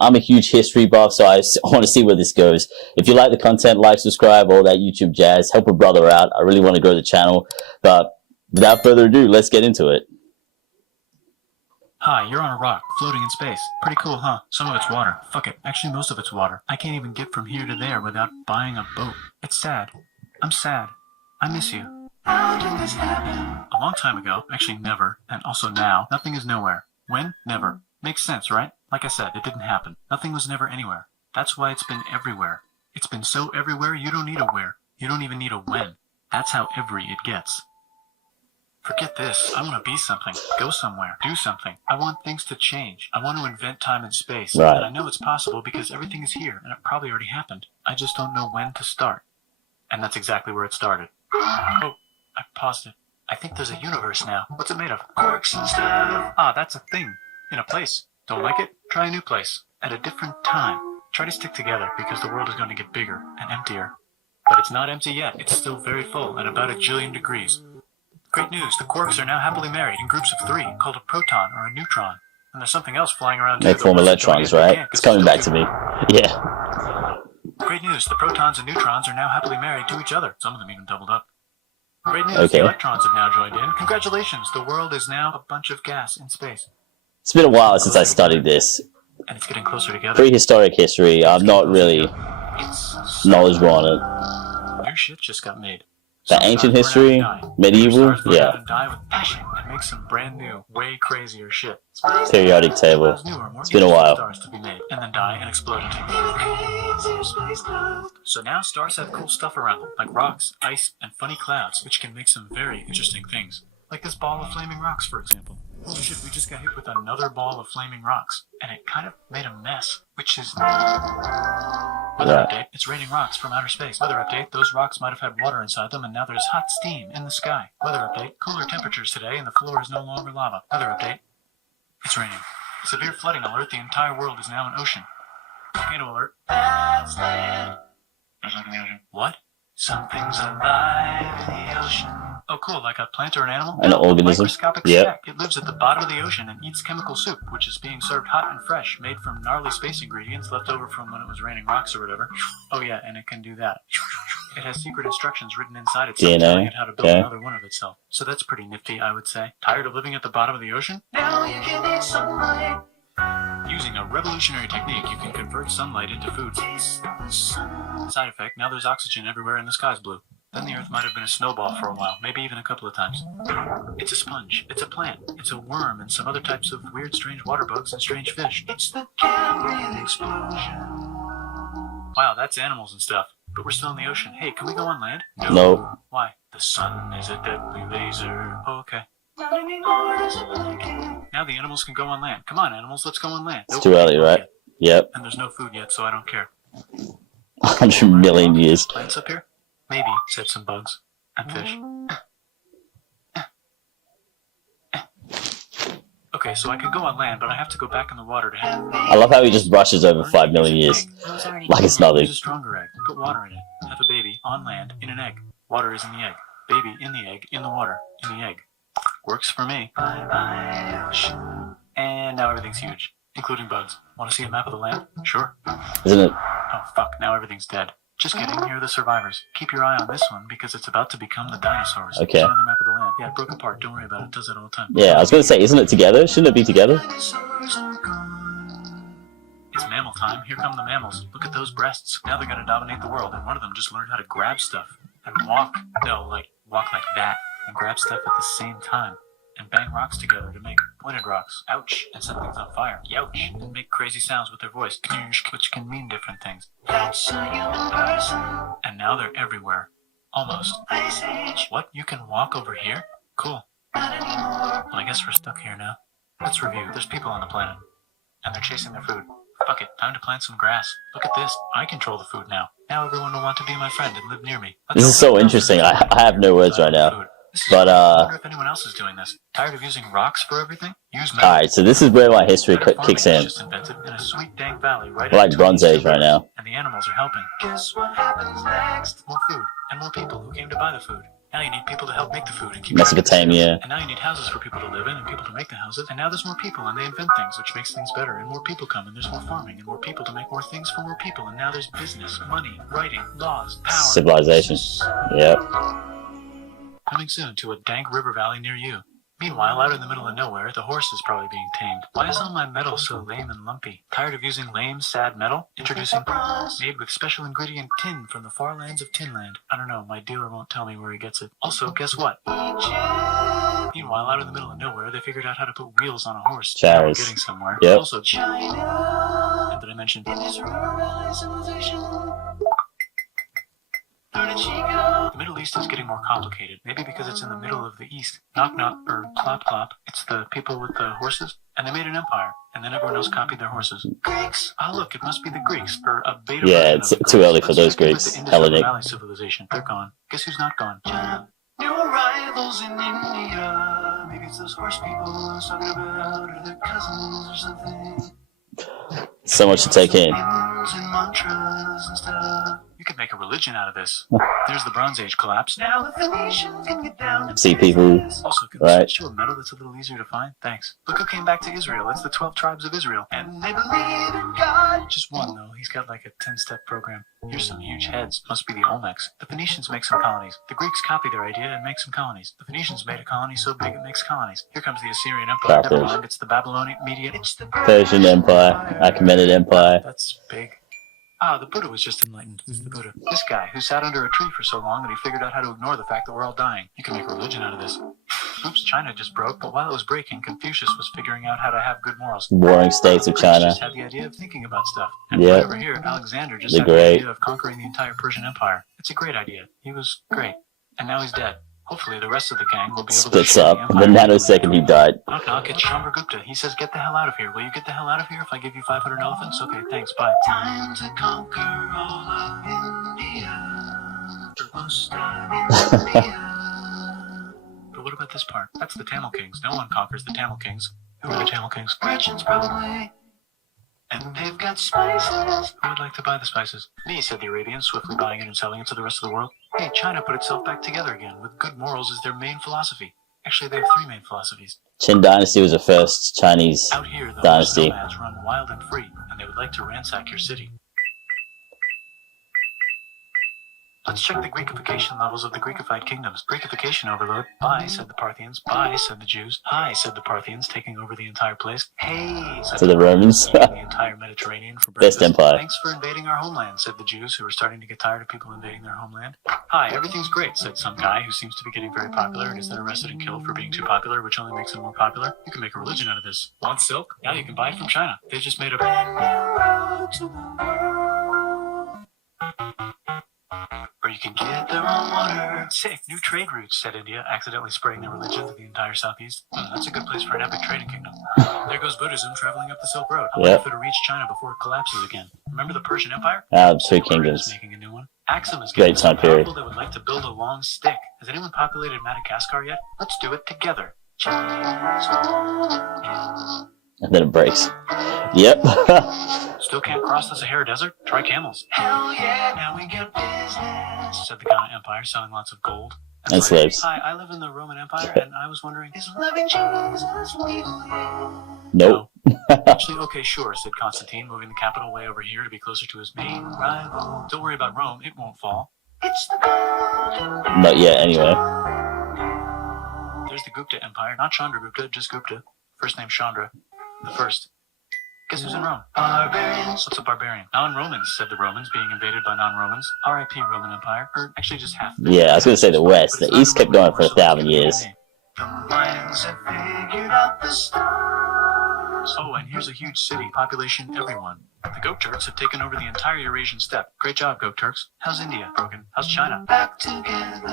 I'm a huge history buff, so I want to see where this goes. If you like the content, like, subscribe, all that YouTube jazz. Help a brother out. I really want to grow the channel. But without further ado, let's get into it. Hi, you're on a rock, floating in space. Pretty cool, huh? Some of it's water. Fuck it. Actually, most of it's water. I can't even get from here to there without buying a boat. It's sad. I'm sad. I miss you. How did this happen? A long time ago. Actually, never. And also now. Nothing is nowhere. When? Never. Makes sense, right? Like I said, it didn't happen. Nothing was never anywhere. That's why it's been everywhere. It's been so everywhere you don't need a where. You don't even need a when. That's how every it gets. Forget this. I want to be something. Go somewhere. Do something. I want things to change. I want to invent time and space. Right. And I know it's possible because everything is here and it probably already happened. I just don't know when to start. And that's exactly where it started. Oh, I paused it. I think there's a universe now. What's it made of? Quarks and stuff. Ah, that's a thing. In a place. Don't like it? Try a new place. At a different time. Try to stick together because the world is going to get bigger and emptier. But it's not empty yet. It's still very full and about 1 jillion degrees. Great news, the quarks are now happily married in groups of 3, called a proton or a neutron. And there's something else flying around too. They form electrons, right? It's coming back to me. Yeah. Great news, the protons and neutrons are now happily married to each other. Some of them even doubled up. Great news, Okay. The electrons have now joined in. Congratulations, the world is now a bunch of gas in space. It's been a while since I studied this. And it's getting closer together. Prehistoric history, I'm not really It's knowledgeable on it. new shit just got made. The ancient history, medieval, yeah. And die with passion and make some brand new, way crazier shit. Periodic table. It's been a while. Stars to be made, and then die and explode into So now stars have cool stuff around them, like rocks, ice, and funny clouds, which can make some very interesting things. Like this ball of flaming rocks, for example. Holy shit, we just got hit with another ball of flaming rocks, and it kind of made a mess, which is... Weather update, it's raining rocks from outer space. Weather update, those rocks might have had water inside them and now there's hot steam in the sky. Weather update, cooler temperatures today and the floor is no longer lava. Weather update, it's raining. Severe flooding alert, the entire world is now an ocean. Volcano alert. That's land. There's nothing in the ocean. What? Something's alive in the ocean. Oh cool, like a plant or an animal? An organism. Microscopic speck. It lives at the bottom of the ocean and eats chemical soup, which is being served hot and fresh, made from gnarly space ingredients left over from when it was raining rocks or whatever. Oh yeah, and it can do that. It has secret instructions written inside itself telling it how to build another one of itself. So that's pretty nifty, I would say. Tired of living at the bottom of the ocean? Now you can eat sunlight. Using a revolutionary technique, you can convert sunlight into food. Side effect, now there's oxygen everywhere and the sky's blue. Then the Earth might have been a snowball for a while, maybe even a couple of times. It's a sponge, it's a plant, it's a worm, and some other types of weird, strange water bugs and strange fish. It's the Cambrian explosion. Wow, that's animals and stuff. But we're still in the ocean. Hey, can we go on land? No. Why? The sun is a deadly laser. Oh, okay. Now the animals can go on land. Come on, animals, let's go on land. It's too early, right? Yep. And there's no food yet, so I don't care. 100 million years. Plants up here? Maybe, said some bugs. And fish. Okay, so I could go on land, but I have to go back in the water to have... I love how he just brushes over 5 million years. Like it's nothing. Use a stronger egg. Put water in it. Have a baby on land in an egg. Water is in the egg. Baby in the egg, in the water, in the egg. Works for me. Bye-bye, ocean. And now everything's huge, including bugs. Want to see a map of the land? Sure. Isn't it? Oh, fuck, now everything's dead. Just kidding, here are the survivors. Keep your eye on this one, because it's about to become the dinosaurs. Okay. It's another map of the land. Yeah, it broke apart, don't worry about it, it does that all the time. Yeah, I was going to say, isn't it together? Shouldn't it be together? Dinosaurs are gone. It's mammal time, here come the mammals. Look at those breasts. Now they're gonna dominate the world, and one of them just learned how to grab stuff. And walk. No, like, walk like that. And grab stuff at the same time. And bang rocks together to make pointed rocks. Ouch. And set things on fire. Youch. And make crazy sounds with their voice. Knoosh, which can mean different things. That's a human person. And now they're everywhere. Almost. Ice Age. What? You can walk over here? Cool. Not anymore. Well, I guess we're stuck here now. Let's review. There's people on the planet. And they're chasing their food. Fuck it. Time to plant some grass. Look at this. I control the food now. Now everyone will want to be my friend and live near me. This is so interesting. I have no words right now. But, I wonder if anyone else is doing this. Tired of using rocks for everything? Use metal. Alright, so this is where my history kicks in. Just invented in a sweet dank valley right We're like Bronze Age right now. And the animals are helping. Guess what happens next? More food. And more people who came to buy the food. Now you need people to help make the food and keep track of the sales. Mesopotamia. And now you need houses for people to live in and people to make the houses. And now there's more people and they invent things, which makes things better. And more people come and there's more farming and more people to make more things for more people. And now there's business, money, writing, laws, power. Civilization. Yep. Coming soon to a dank river valley near you. Meanwhile, out in the middle of nowhere, the horse is probably being tamed. Why is all my metal so lame and lumpy? Tired of using lame, sad metal? Introducing bronze, made with special ingredient tin from the far lands of Tinland. I don't know, my dealer won't tell me where he gets it. Also, guess what? Meanwhile, out in the middle of nowhere, they figured out how to put wheels on a horse. Now we're Chairs. getting somewhere. Yep. Also, China. And did I mention civilization? The Middle East is getting more complicated. Maybe because it's in the middle of the East. Knock knock, or clop clop. It's the people with the horses. And they made an empire. And then everyone else copied their horses. Greeks! Oh look, it must be the Greeks. Or a beta Yeah, version it's of the too Greeks. early for Let's those check in with Greeks. the Indus Hellenic. Valley civilization. They're gone. Guess who's not gone? China. New arrivals in India. Maybe it's those horse people I was talking about, or their cousins or something. So much to take in. Hymns and mantras and stuff. You could make a religion out of this. There's the Bronze Age collapse. Now the Phoenicians can get down to See people. business. Also, can we Right. switch to a metal that's a little easier to find? Thanks. Look who came back to Israel. It's the 12 tribes of Israel. And they believe in God. Just one, though. He's got like a 10-step program. Here's some huge heads. Must be the Olmecs. The Phoenicians make some colonies. The Greeks copy their idea and make some colonies. The Phoenicians made a colony so big it makes colonies. Here comes the Assyrian Empire. Carthage. Never mind, it's the Babylonian Median. It's the Persian Empire. Achaemenid Empire. That's big. Ah, the Buddha was just enlightened. Who's the Buddha? This guy who sat under a tree for so long that he figured out how to ignore the fact that we're all dying. You can make a religion out of this. Oops, China just broke, but while it was breaking, Confucius was figuring out how to have good morals. Warring states of Greeks China. just had the idea of thinking about stuff. And Yeah. right over here, Alexander just The had the Great. idea of conquering the entire Persian Empire. It's a great idea. He was great. And now he's dead. Hopefully the rest of the gang will be able to Splits share up. the The empire. nanosecond he died. Knock knock, it's Chandragupta. He says, get the hell out of here. Will you get the hell out of here if I give you 500 elephants? Okay, thanks, bye. Time to conquer all of India. Most of India. But what about this part? That's the Tamil Kings. No one conquers the Tamil Kings. Who are the Tamil Kings? Merchants, probably. And they've got spices. Who would like to buy the spices? Me, said the Arabians, swiftly buying it and selling it to the rest of the world. Hey, China put itself back together again, with good morals as their main philosophy. Actually, they have 3 main philosophies. Qin Dynasty was the first Chinese Out here, the dynasty. nomads run wild and free, and they would like to ransack your city. Let's check the Greekification levels of the Greekified kingdoms. Greekification overload. Bye, said the Parthians. Bye, said the Jews. Hi, said the Parthians, taking over the entire place. Hey, said To the Romans. eating the entire Mediterranean for breakfast. Best empire. Thanks for invading our homeland, said the Jews, who were starting to get tired of people invading their homeland. Hi, everything's great, said some guy who seems to be getting very popular and is then arrested and killed for being too popular, which only makes him more popular. You can make a religion out of this. Want silk? Now you can buy it from China. They just made a brand new road to the world. Or you can get their own water. Sick, new trade routes, said India, accidentally spreading their religion to the entire southeast. That's a good place for an epic trading kingdom. There goes Buddhism traveling up the Silk Road. I wonder if it'll reach China before it collapses again. Remember the Persian Empire? 3 Persia kingdoms. is making a new one. Axum is Great getting so time period. powerful they would like to build a long stick. Has anyone populated Madagascar yet? Let's do it together. And then it breaks. Yep. Still can't cross the Sahara Desert? Try camels. Hell yeah, now we get business, said the Ghana Empire, selling lots of gold. And slaves. Hi, I live in the Roman Empire, and I was wondering, is loving Jesus legal? Nope. No. Actually, okay, sure, said Constantine, moving the capital way over here to be closer to his main rival. Don't worry about Rome, it won't fall. It's the golden Not yet, anyway. There's the Gupta Empire, not Chandragupta, just Gupta. First name Chandra, the first. Guess who's in Rome? Barbarians. What's a barbarian? Non-Romans, said the Romans, being invaded by non-Romans. R.I.P. Roman Empire. Or actually just half. Yeah, I was going to say the West. The East kept going for 1,000 years. The Mayans have figured out the stars. Oh, and here's a huge city, population everyone. The Goat Turks have taken over the entire Eurasian steppe. Great job, Goat Turks. How's India? Broken. How's China? Back together.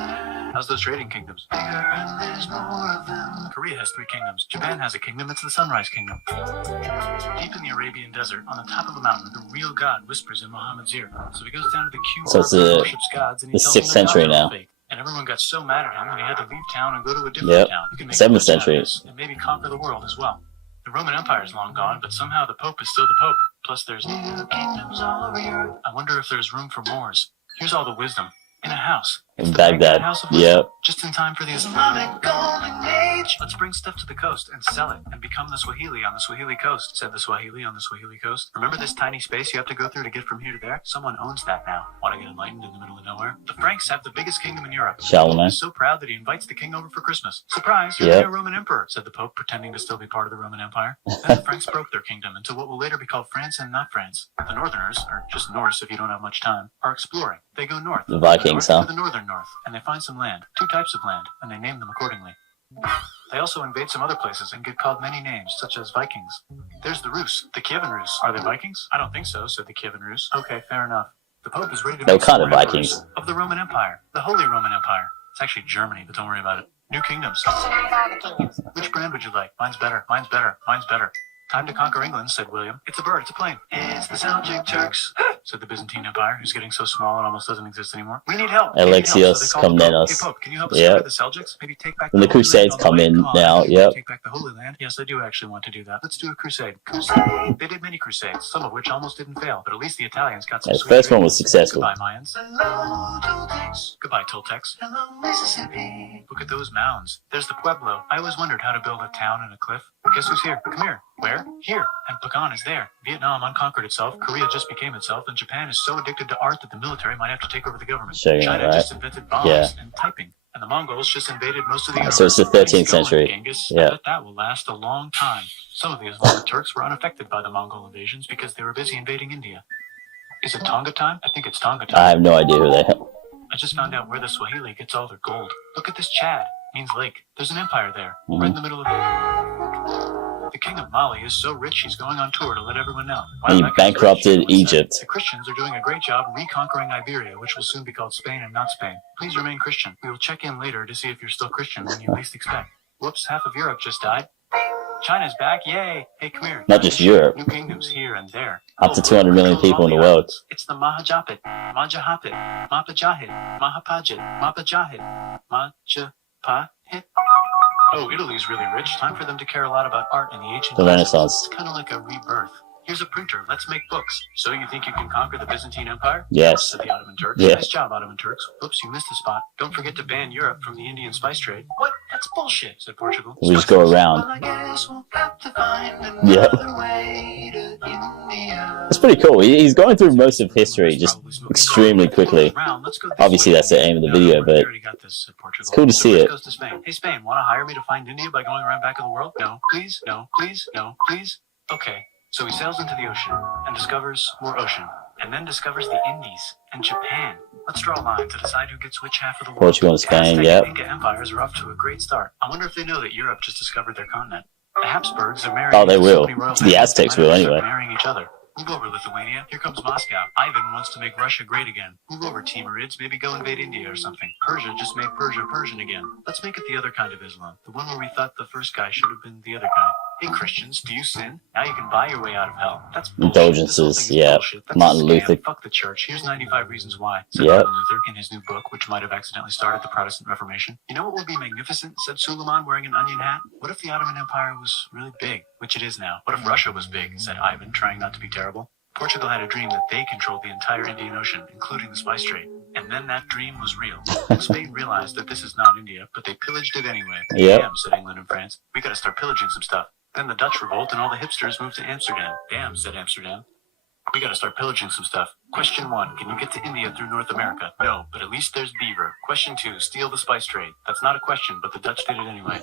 How's those trading kingdoms? Bigger and there's more of them. Korea has 3 kingdoms. Japan has a kingdom. It's the Sunrise Kingdom. Deep in the Arabian desert, on the top of a mountain, the real God whispers in Muhammad's ear. So he goes down to the Q So it's the- worships gods, and he the tells 6th them their century gods are now. fake. And everyone got so mad at him that he had to leave town and go to a different Yep. town. You can make 7th a religion out of century. this, and maybe conquer the world as well. The Roman Empire is long gone, but somehow the Pope is still the Pope. Plus there's new kingdoms all over Europe. I wonder if there's room for Moors. Here's all the wisdom. In a house. It's the Baghdad. House of Yep. Wisdom. Just in time for the Islamic Golden Age. Let's bring stuff to the coast and sell it and become the Swahili on the Swahili coast, said the Swahili on the Swahili coast. Remember this tiny space you have to go through to get from here to there? Someone owns that now. Want to get enlightened in the middle of nowhere? The Franks have the biggest kingdom in Europe. Charlemagne. He's so proud that he invites the king over for Christmas. Surprise, you're Yep. the new Roman emperor, said the Pope, pretending to still be part of the Roman Empire. Then the Franks broke their kingdom into what will later be called France and not France. The Northerners, or just Norse if you don't have much time, are exploring. They go north. The Vikings, north huh? to the northern north, and they find some land, 2 types of land, and they name them accordingly. They also invade some other places and get called many names, such as Vikings. There's the Rus, the Kievan Rus. Are they Vikings? I don't think so, said the Kievan Rus. Okay, fair enough. The Pope is ready to They were make kind some of more Vikings. emperors of the Roman Empire, the Holy Roman Empire. It's actually Germany, but don't worry about it. New kingdoms. Which brand would you like? Mine's better. Mine's better. Mine's better. Time to conquer England, said William. It's a bird. It's a plane. It's the Seljuk Turks, said the Byzantine Empire, who's getting so small it almost doesn't exist anymore. We need help. Alexios Komnenos. Hey, Pope, can you help us Yep. get rid of the Seljuks? Maybe take back When the Holy Crusades Land all the come way? in Come on, now, maybe yep. Take back the Holy Land. Yes, I do actually want to do that. Let's do a crusade. Crusade. They did many crusades, some of which almost didn't fail, but at least the Italians got some The sweet first one was treatment. successful. Goodbye, Mayans. Hello, Toltecs. Goodbye, Toltecs. Hello, Mississippi. Look at those mounds. There's the Pueblo. I always wondered how to build a town in a cliff. Guess who's here? Come here. Where? Here. And Pagan is there. Vietnam unconquered itself. Korea just became itself. And Japan is so addicted to art that the military might have to take over the government. Shogun, China right? just invented bombs Yeah. and typing. And the Mongols just invaded most of the Ah, universe. so it's the 13th Nice going, century. Genghis. Yeah. I bet that will last a long time. Some of the Islamic Turks were unaffected by the Mongol invasions because they were busy invading India. Is it Tonga time? I think it's Tonga time. I have no idea who they are. I just found out where the Swahili gets all their gold. Look at this Chad. Means lake. There's an empire there. Mhm. Right in the middle of it. The king of Mali is so rich he's going on tour to let everyone know. Wow, He that guy's bankrupted rich. What's that? Egypt. The Christians are doing a great job reconquering Iberia, which will soon be called Spain and not Spain. Please remain Christian. We will check in later to see if you're still Christian when you least expect. Whoops, half of Europe just died. China's back, yay! Hey, come here. Not just Europe. New kingdoms here and there. Up to 200 million people in the world. It's the Mahajapit, Majahapit, Mapajahit, Mahapajit, Mapajahit, Majapahit. Oh, Italy's really rich. Time for them to care a lot about art in the ancient The classics. Renaissance. It's kind of like a rebirth. Here's a printer. Let's make books. So you think you can conquer the Byzantine Empire? Yes. Said the Ottoman Turks. Yeah. Nice job, Ottoman Turks. Oops, you missed a spot. Don't forget to ban Europe from the Indian spice trade. What? That's bullshit, said Portugal. We just go around. Well, I guess we'll have to find Yeah. another way to India. It's pretty cool. He's going through most of history just extremely quickly. Obviously, that's the aim of the video, but it's cool to see it. Goes to Spain. Hey, Spain, want to hire me to find India by going around back of the world? No, please, no, please, no, please. Okay. So he sails into the ocean and discovers more ocean, and then discovers the Indies and Japan. Let's draw a line to decide who gets which half of the world. Portugal and The Spain, Aztec yep. and Inca empires are off to a great start. I wonder if they know that Europe just discovered their continent. The Habsburgs are marrying. Oh, they so will. many royal The families, Aztecs they might will have to anyway. start marrying each other. Move over, Lithuania. Here comes Moscow. Ivan wants to make Russia great again. Move over, Timurids. Maybe go invade India or something. Persia just made Persia Persian again. Let's make it the other kind of Islam. The one where we thought the first guy should have been the other guy. Hey, Christians, do you sin? Now you can buy your way out of hell. That's bullshit. Indulgences, This whole thing is yeah. bullshit. That's Martin a scam. Luther. Fuck the church. Here's 95 reasons why, said Yep. Martin Luther in his new book, which might have accidentally started the Protestant Reformation. You know what would be magnificent, said Suleiman wearing an onion hat? What if the Ottoman Empire was really big, which it is now? What if Russia was big, said Ivan, trying not to be terrible? Portugal had a dream that they controlled the entire Indian Ocean, including the spice trade. And then that dream was real. Spain realized that this is not India, but they pillaged it anyway. Yep. Damn, said England and France. We gotta start pillaging some stuff. Then the Dutch revolt and all the hipsters moved to Amsterdam. Damn, said Amsterdam. We gotta start pillaging some stuff. Question 1, can you get to India through North America? No, but at least there's beaver. Question 2, steal the spice trade. That's not a question, but the Dutch did it anyway.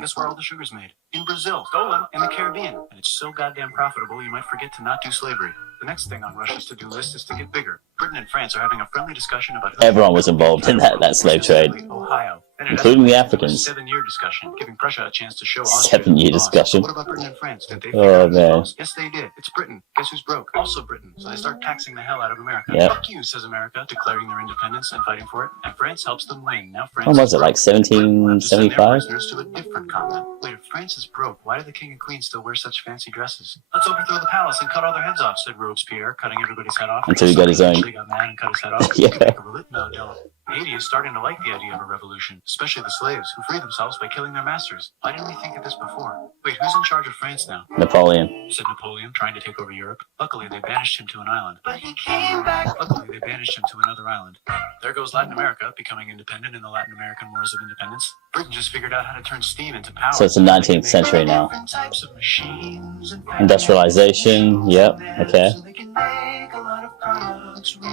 Guess where all the sugar's made? In Brazil. Stolen in the Caribbean. And it's so goddamn profitable you might forget to not do slavery. The next thing on Russia's to-do list is to get bigger. Britain and France are having a friendly discussion about... Everyone was involved in that slave trade. Ohio. Then it Including the escalated to a Africans. 7-year discussion, giving Prussia a chance to show Austria 7-year who's boss. discussion. What about Britain and France? Did they Oh, figure out who's man. boss? Yes, they did. It's Britain. Guess who's broke? Also Britain. So they start taxing the hell out of America. Yep. Fuck you, says America, declaring their independence and fighting for it. And France helps them win. Now France When was is it, like broke. Britain will have to send their 1775? prisoners to a different continent. Wait, if France is broke, why do the king and queen still wear such fancy dresses? Let's overthrow the palace and cut all their heads off, said Robespierre, cutting everybody's head off. Until he got his own. Actually got mad and cut his head off. Yeah. You can make a reli- No, don't. Haiti is starting to like the idea of a revolution, especially the slaves, who free themselves by killing their masters. Why didn't we think of this before? Wait, who's in charge of France now? Napoleon. Said Napoleon, trying to take over Europe. Luckily, they banished him to an island. But he came back. Luckily, they banished him to another island. There goes Latin America, becoming independent in the Latin American Wars of Independence. Britain just figured out how to turn steam into power. So it's the 19th century now. Different types of machines and Industrialization. Yep. Okay. so they can make a lot of products real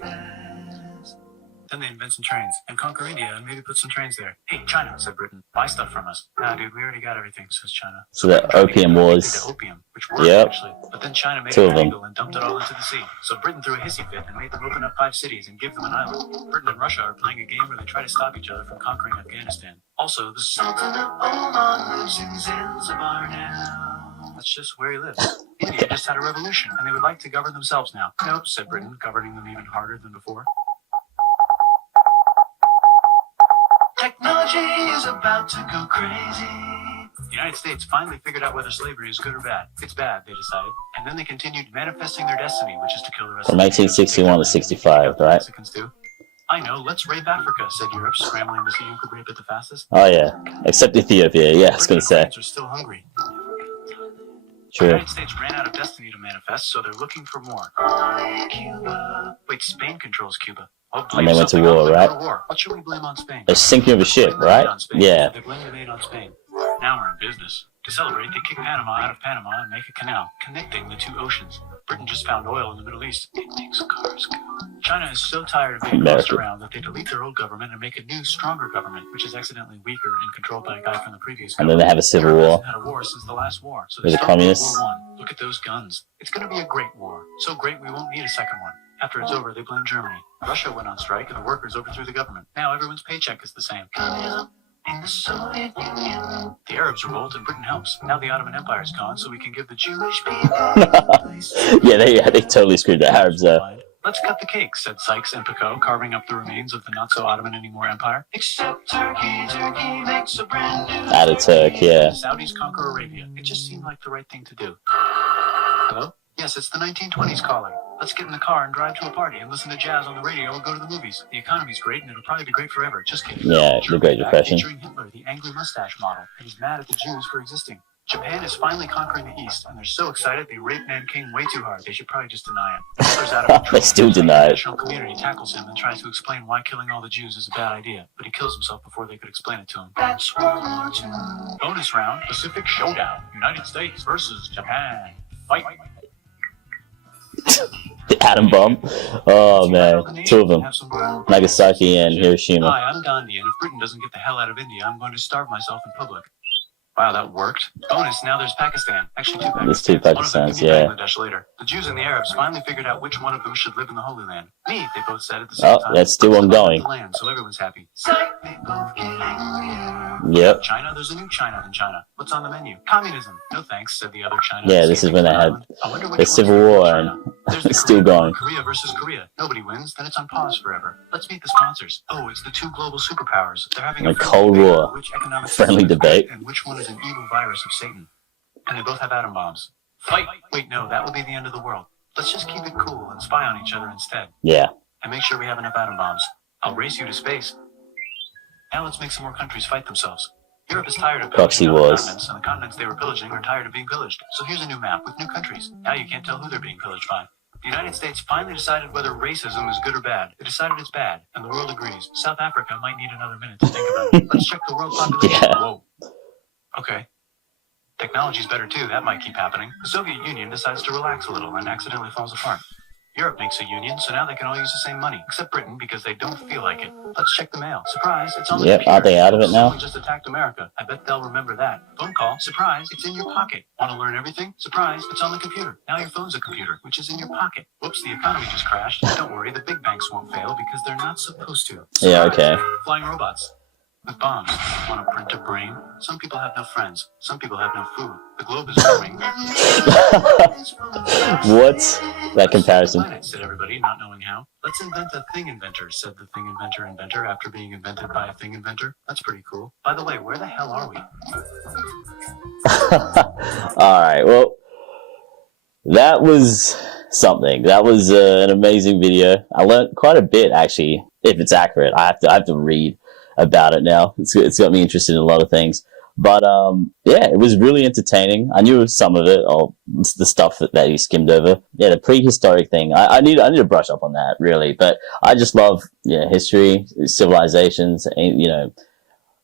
fast. Then they invent some trains and conquer India and maybe put some trains there. Hey, China, said Britain, buy stuff from us. Nah, dude, we already got everything, says China. So the Opium Wars. The opium, which worked Yep. actually. But then China made Two it of them. illegal and dumped it all into the sea. So Britain threw a hissy fit and made them open up 5 cities and give them an island. Britain and Russia are playing a game where they try to stop each other from conquering Afghanistan. Also, the Sultan of Oman lives in Zanzibar now. That's just where he lives. India just had a revolution, and they would like to govern themselves now. Nope, said Britain, governing them even harder than before. Technology is about to go crazy. The United States finally figured out whether slavery is good or bad. It's bad, they decided. And then they continued manifesting their destiny, which is to kill the rest From of the 1861 to 65, right? Mexicans do. I know, let's rape Africa, said Europe, scrambling to see who could rape it the fastest. Oh yeah. Except Ethiopia. Yeah, I was gonna say. Are still hungry. The True. United States ran out of destiny to manifest, so they're looking for more. Cuba. Wait, Spain controls Cuba. Oh, And they went to something war, on them. right? Go to war. What should we blame on Spain? The sinking of a ship, right? Yeah. They blame the made on Spain. Now we're in business. To celebrate, they kick Panama out of Panama and make a canal, connecting the 2 oceans. Britain just found oil in the Middle East. It makes cars go. China is so tired of being bossed America. around that they delete their old government and make a new, stronger government, which is accidentally weaker and controlled by a guy from the previous And government. then they have a civil Europe war. hasn't had a war since the last war, so With they the start World communists. War I. Look at those guns. It's going to be a great war. So great we won't need a second one. After it's over, they blame Germany. Russia went on strike and the workers overthrew the government. Now everyone's paycheck is the same. Communism in the Soviet Union. The Arabs revolt and Britain helps. Now the Ottoman Empire's gone, so we can give the Jewish people a place. Yeah, they totally screwed the Arabs there. Let's cut the cake, said Sykes and Picot, carving up the remains of the not-so-Ottoman anymore empire. Except Turkey. Turkey makes a brand new... Ataturk, yeah. The Saudis conquer Arabia. It just seemed like the right thing to do. Hello? Yes, it's the 1920s calling. Let's get in the car and drive to a party and listen to jazz on the radio and go to the movies. The economy's great and it'll probably be great forever. Just kidding. Yeah, the Great Back Depression. Featuring Hitler, the angry mustache model, and he's mad at the Jews for existing. Japan is finally conquering the East, and they're so excited they rape Nanking way too hard. They should probably just deny it. Hitler's out of control. They still deny The it. international community tackles him and tries to explain why killing all the Jews is a bad idea, but he kills himself before they could explain it to him. That's World War II. Bonus round, Pacific Showdown. United States versus Japan. Fight. The atom bomb. Oh man, 2 of them. Have some grub. Nagasaki and Hiroshima. Hi, I'm Gandhi, and if Britain doesn't get the hell out of India, I'm going to starve myself in public. Wow, that worked. Bonus, now there's Pakistan. Actually, 2 Pakistans. There's 2 One of them Pakistans, can be yeah. Bangladesh later. The Jews and the Arabs finally figured out which one of them should live in the Holy Land. Me, they both said at the same Oh, time. that's still It's about ongoing. the land, so everyone's happy. Psych, they both get angrier. Yep. China, there's a new China in China. What's on the menu? Communism. No thanks, said the other China. Yeah, this is when they had I wonder which the one's Civil real War China. and There's the it's still Korean War, going. Korea versus Korea. Nobody wins, then it's on pause forever. Let's meet the sponsors. Oh, it's the 2 global superpowers. They're having A friendly Cold debate War. on which economic Friendly system is debate. best and which one is an evil virus of Satan. And they both have atom bombs. Fight! Wait, no, that would be the end of the world. Let's just keep it cool and spy on each other instead. Yeah. And make sure we have enough atom bombs. I'll race you to space. Now let's make some more countries fight themselves. Europe is tired of Proxy pillaging other wars. continents, and the continents they were pillaging are tired of being pillaged. So here's a new map with new countries. Now you can't tell who they're being pillaged by. The United States finally decided whether racism is good or bad. They decided it's bad, and the world agrees. South Africa might need another minute to think about it. Let's check the world population. Yeah. Whoa. Okay. Technology's better too, that might keep happening. The Soviet Union decides to relax a little and accidentally falls apart. Europe makes a union, so now they can all use the same money, except Britain because they don't feel like it. Let's check the mail. Surprise, it's on the Yep, computer. aren't they out of it now? Someone just attacked America. I bet they'll remember that. Phone call. Surprise, it's in your pocket. Want to learn everything? Surprise, it's on the computer. Now your phone's a computer, which is in your pocket. Whoops, the economy just crashed. Don't worry, the big banks won't fail because they're not supposed to. Yeah, Surprise, okay. Flying robots. With bombs. Want to print a brain? Some people have no friends. Some people have no food. The globe is warming. What? That comparison. Planet, said everybody, not knowing how. Let's invent a thing inventor, said the thing inventor after being invented by a thing inventor. That's pretty cool. By the way, where the hell are we? Alright, well, that was something. That was an amazing video. I learned quite a bit, actually. if it's accurate. I have to read about it now. It's got me interested in a lot of things. But yeah, it was really entertaining. I knew some of it, or the stuff that he skimmed over. Yeah, the prehistoric thing. I need to brush up on that, really. But I just love history, civilizations, you know,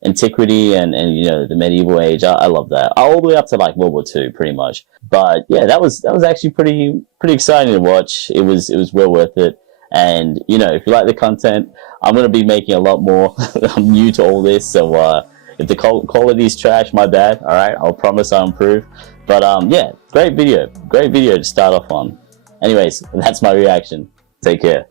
antiquity, and you know, the medieval age. I love that, all the way up to like World War II, pretty much. But yeah, that was actually pretty exciting to watch. It was well worth it. And you know, if you like the content, I'm gonna be making a lot more. I'm new to all this, so if the quality is trash, my bad. All right, I'll promise I'll improve. But yeah, great video to start off on. Anyways, that's my reaction. Take care.